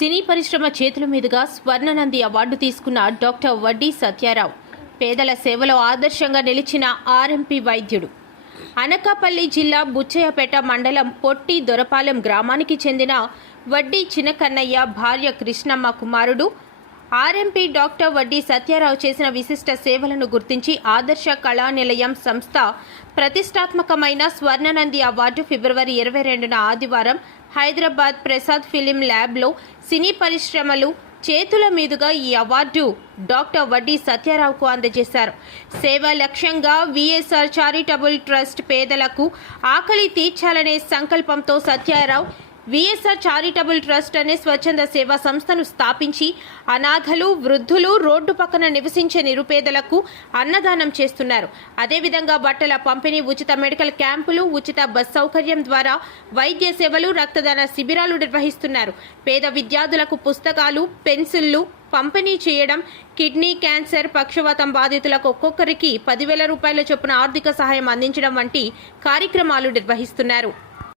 సినీ పరిశ్రమ చేతుల మీదుగా స్వర్ణనంది అవార్డు తీసుకున్న డాక్టర్ వడ్డీ సత్యారావు పేదల సేవలో ఆదర్శంగా నిలిచిన ఆర్ఎంపీ వైద్యుడు. అనకాపల్లి జిల్లా బుచ్చయ్యపేట మండలం పొట్టి దొరపాలెం గ్రామానికి చెందిన వడ్డీ చినకన్నయ్య భార్య కృష్ణమ్మ కుమారుడు ఆర్ఎంపీ డాక్టర్ వడ్డీ సత్యారావు చేసిన విశిష్ట సేవలను గుర్తించి ఆదర్శ కళా నిలయం సంస్థ ప్రతిష్టాత్మకమైన స్వర్ణనంది అవార్డు ఫిబ్రవరి 22న ఆదివారం హైదరాబాద్ ప్రసాద్ ఫిలిం ల్యాబ్లో సినీ పరిశ్రమలు చేతుల మీదుగా ఈ అవార్డు డాక్టర్ వడ్డీ సత్యారావుకు అందజేశారు. సేవా లక్ష్యంగా విఎస్ఆర్ చారిటబుల్ ట్రస్ట్ పేదలకు ఆకలి తీర్చాలనే సంకల్పంతో సత్యారావు విఎస్ఆర్ చారిటబుల్ ట్రస్ట్ అనే స్వచ్ఛంద సేవా సంస్థను స్థాపించి అనాథలు, వృద్ధులు, రోడ్డు పక్కన నివసించే నిరుపేదలకు అన్నదానం చేస్తున్నారు. అదేవిధంగా బట్టల పంపిణీ, ఉచిత మెడికల్ క్యాంపులు, ఉచిత బస్ సౌకర్యం ద్వారా వైద్య సేవలు, రక్తదాన శిబిరాలు నిర్వహిస్తున్నారు. పేద విద్యార్థులకు పుస్తకాలు, పెన్సిళ్లు పంపిణీ చేయడం, కిడ్నీ క్యాన్సర్, పక్షవాతం బాధితులకు ఒక్కొక్కరికి 10,000 రూపాయల చొప్పున ఆర్థిక సహాయం అందించడం వంటి కార్యక్రమాలు నిర్వహిస్తున్నారు.